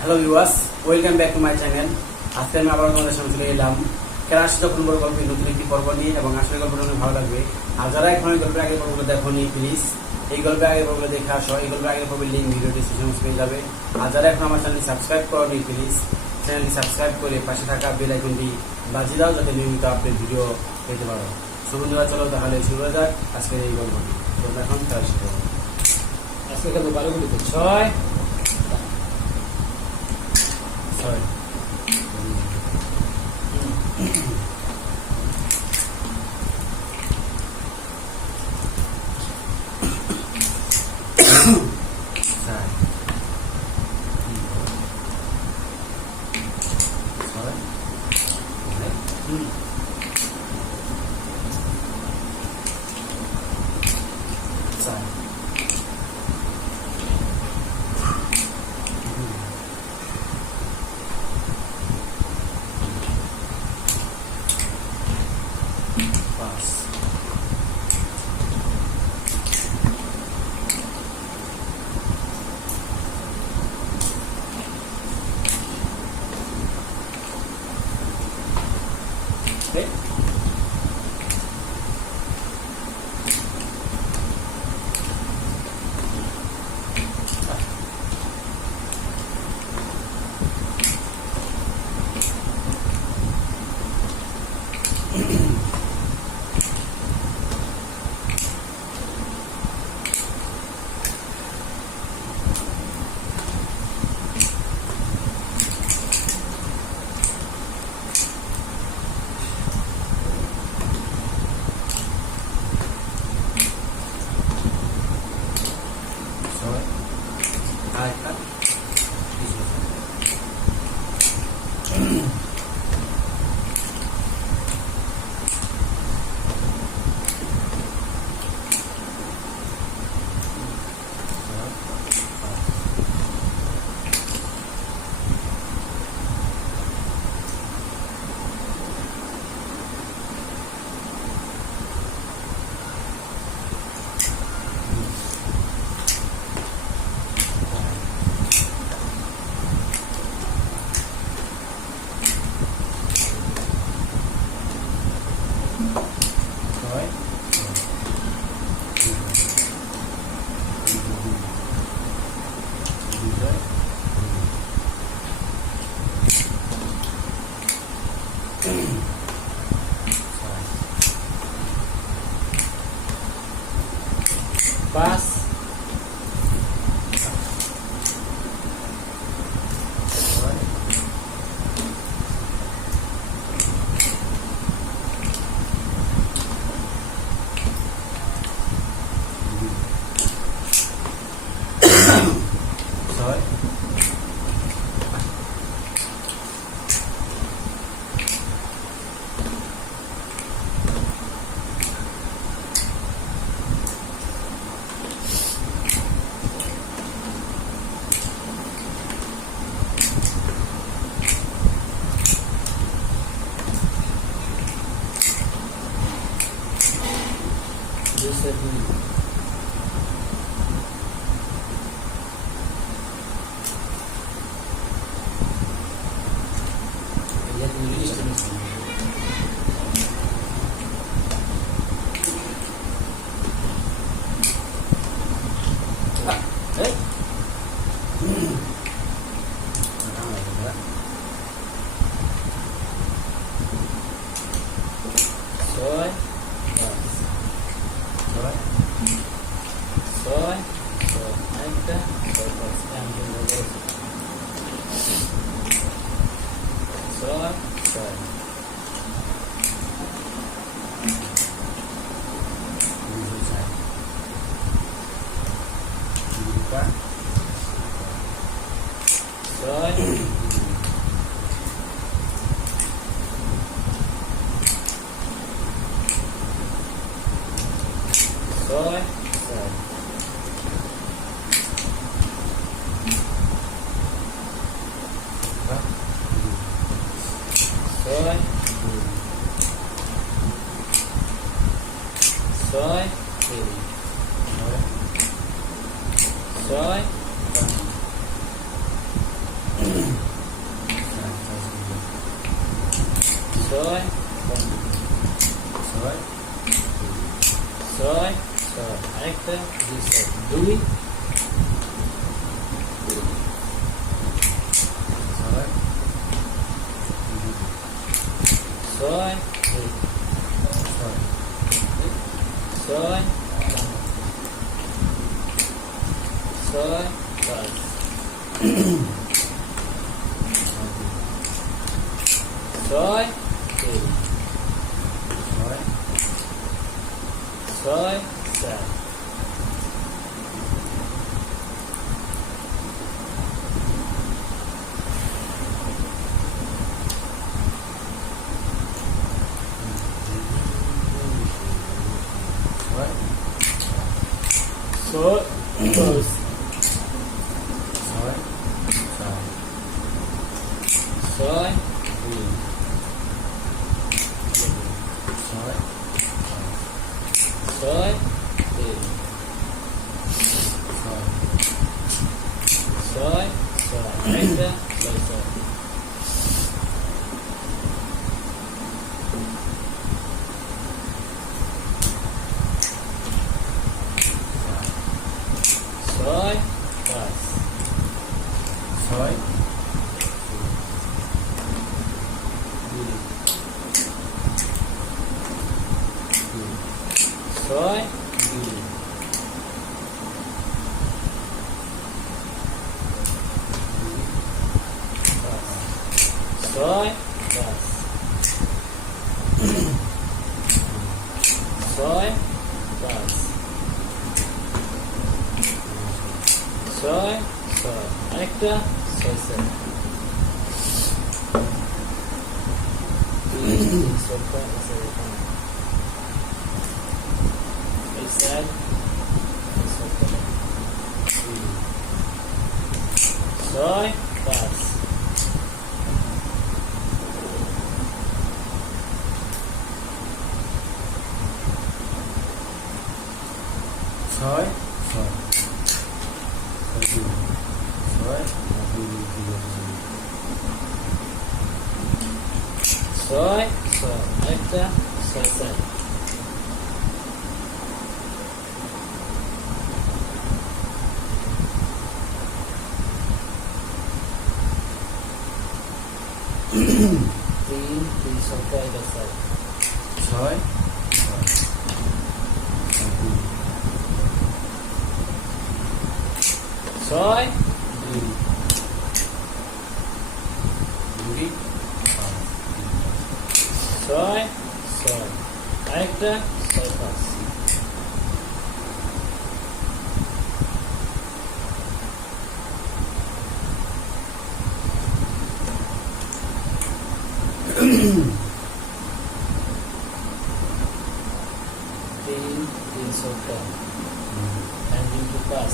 Hello viewers, welcome back to my channel. আজকে আমি আবার তোমাদের সামনে চলে এলাম ক্রাশ যখন বড় গল্পের নতুন একটি পর্ব নিয়ে, এবং আসলে গল্পটা অনেক ভালো লাগবে। আর যারা এখন এই গল্পের আগের পর্বগুলো দেখোনি, প্লিজ এই গল্পের আগের পর্বগুলো দেখে আসো। এই গল্পের আগের পর্বের লিঙ্ক ভিডিও ডিসক্রিপশনে পেয়ে যাবে। আর যারা এখন আমার চ্যানেলটি সাবস্ক্রাইব করোনি, প্লিজ চ্যানেলটি সাবস্ক্রাইব করে পাশে থাকা বেল আইকনটি বাজিয়ে দাও, যাতে নিয়মিত আপডেট ভিডিও পেতে পারো। সো বন্ধুরা, চলো তাহলে শুরু হয়ে যাক আজকের এই গল্পটি। তোমরা এখন ক্রাশ করো। আজকে গল্প 12 গুলিতে 6 ছয়। চার। ছয়। চার। পাঁচ। Okay. ছয়। আরেকটা। ছয়। বিজয়। Pas. ছয়। ছয়। Bisa di. Lihat dulu di sana. Eh. Sekarang lagi enggak. Soy. ছয়। Soy. Soy. Ada. Soy pas ambil lagi. Soy. Soy. selesai. Dibuka. Soy. Soy. Soy. Buka. Soy. Soy. Kiri. Soy. ছয় ছয় ছয় ছয় ছয় আরেকটা দুই ছয় ছয় ছয় ছয় ছয় পাঁচ ছয় তিন ছয় ছয় চার ছয় ছয় পাঁচ ছয় চার ছয় তিন ছয় ছয় তিন ছয় ছয় ছয় আরেকটা ছয় ছয় ছয় পাঁচ ছয় ছয় ছয় পাঁচ ছয় পাঁচ ছয় ছয় আরেকটা ছয় ছয় এই সাইড ছয় পাঁচ ছয় ছয় ছয় ছয় ছয় আরেকটা ছয় ছয় তিন তিন সপ্তাহ এটা ছয় ছয় ছয় দুই দুই ছয় ছয় আরেকটা ছয় পাঁচ তিন তিন সপ্তাহ and into পাঁচ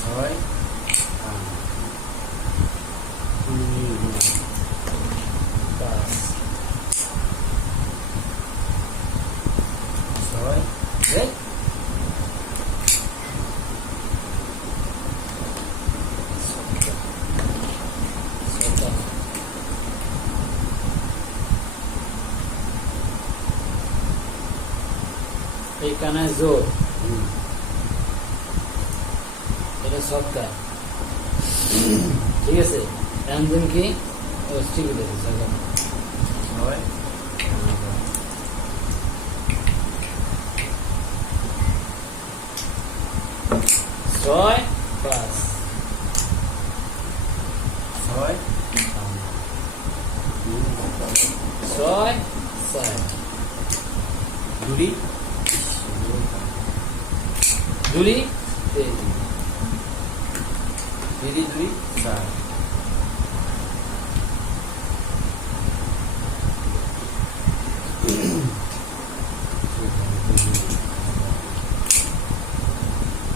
ছয় পাঁচ ছয় এইখানে জোর এটা সপ্তাহ ঠিক আছে এখন কি ঠিক আছে ছয় ছয় পাঁচ ছয় ছয় চার দুই দুই তিন দুই চার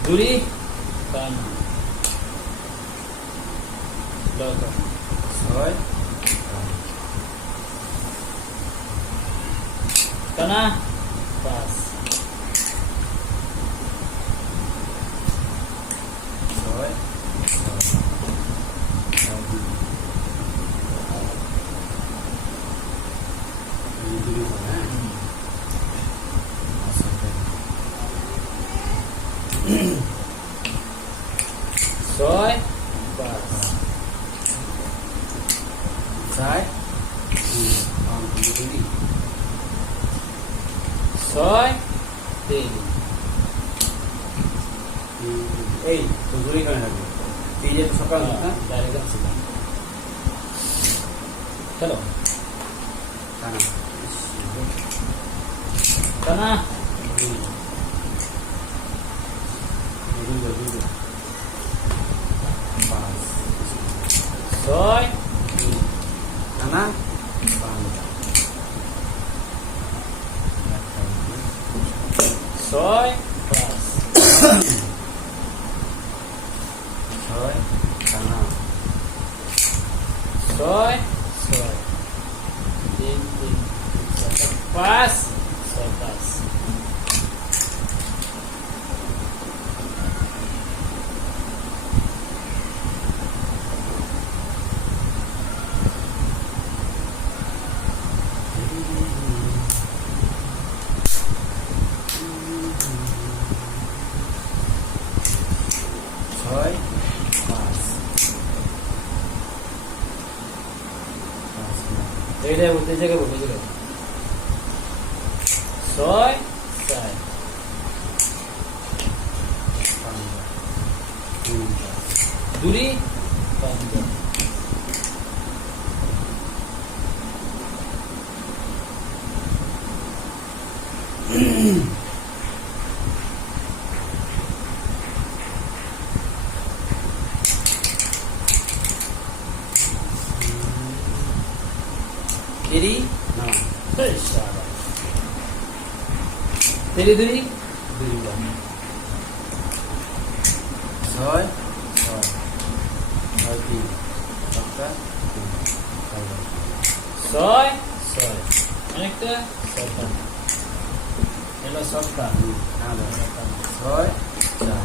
দুই পাঁচ ছয় কানা পাঁচ ছয় পাঁচ চার ছয় তিন এই তো জুড়ি করে থাকবে এই যে সকাল না ডাইরেক্ট আছে চলো টানা টানা পাঁচ ছয় টানা ছয় পাঁচ ছয় টানা ছয় ছয় তিন তিন পাঁচ ছয় পাঁচ ছয় পাঁচ এইটা বলতে জায়গায় বলতে গেলে ছয় চার দুরি পাঁচ দেরি না তেরি দুরি ছয় ছয় ছয় তিন সাতটা তিন ছয় ছয় অনেকটা ছয়টা এলো সবটা ছয় চার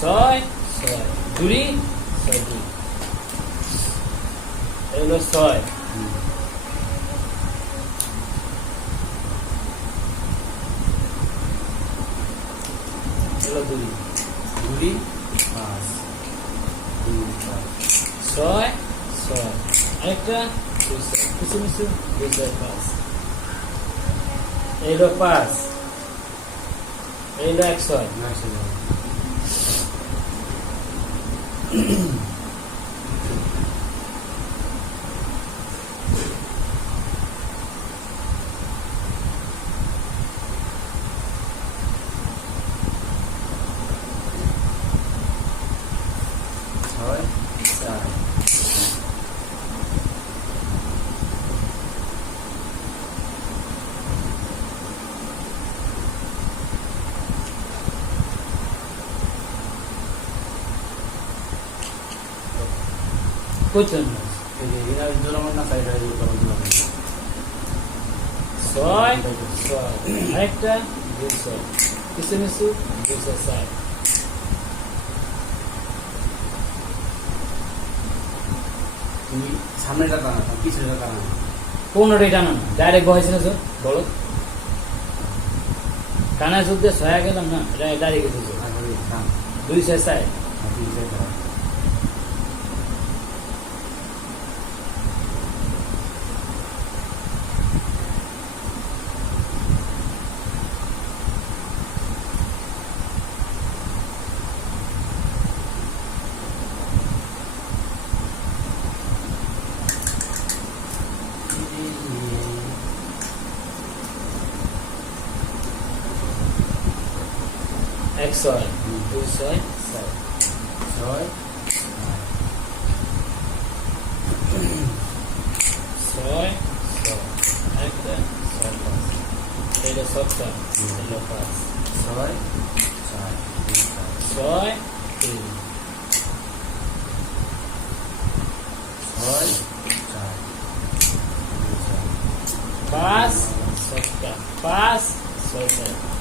ছয় ছয় দুরি ছয় দুই এলো ছয় এলো দুরি দুই পাঁচ তিন চার ছয় ছয় আরেকটা দুই ছয় কিছু কিছু দুই ছয় পাঁচ এলো পাঁচ এলো এক ছয় নয় ষোলো ছয় চার কোথায় এই যে এরা জোরামান না সাইড হয়ে জোরামান ছয় ছয় আরেকটা দুই ছয় কিছু কিছু দুই ছয় চার তুমি সামনেটা টানা পিছনেটা টানা পনেরোটাই টানা না ডাইরেক্ট বসাইছিল তো বলো কানা যুদ্ধে ছয়া গেলাম না ডাইরেক্ট গেছে থাম দুই ছয় চার তিন চার টানা এক ছয় দুই ছয় চার ছয় ছয় ছয় একটা ছয় পাঁচ এটা সবটা এটা পাঁচ ছয় চার ছয় তিন ছয় চার পাঁচ সবটা পাঁচ ছয় চার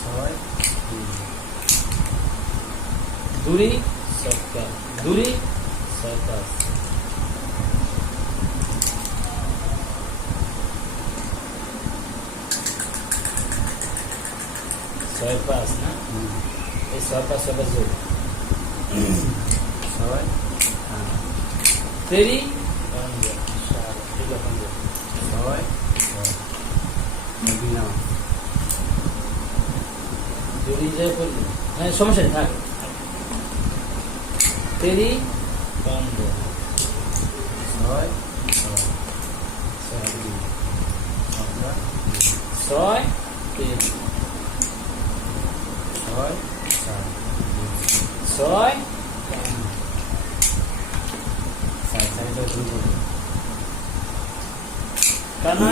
ছয় তিন দুরি ছক্কা দুরি ছয় পাঁচ ছয় পাঁচ না এই ছয় পাঁচ ছয় পাঁচ যোগ ছয় তেরি পঞ্জ সাত এগুলো পঞ্জ ছয় দুই নাম দুরি যায় পড়লি হ্যাঁ সমস্যা নেই থাক তেরি পঞ্জ ছয় ছয় ছয় দুই ছক্কা ছয় তিন ছয় চার ছয় চার চারি ছয় দুই কানা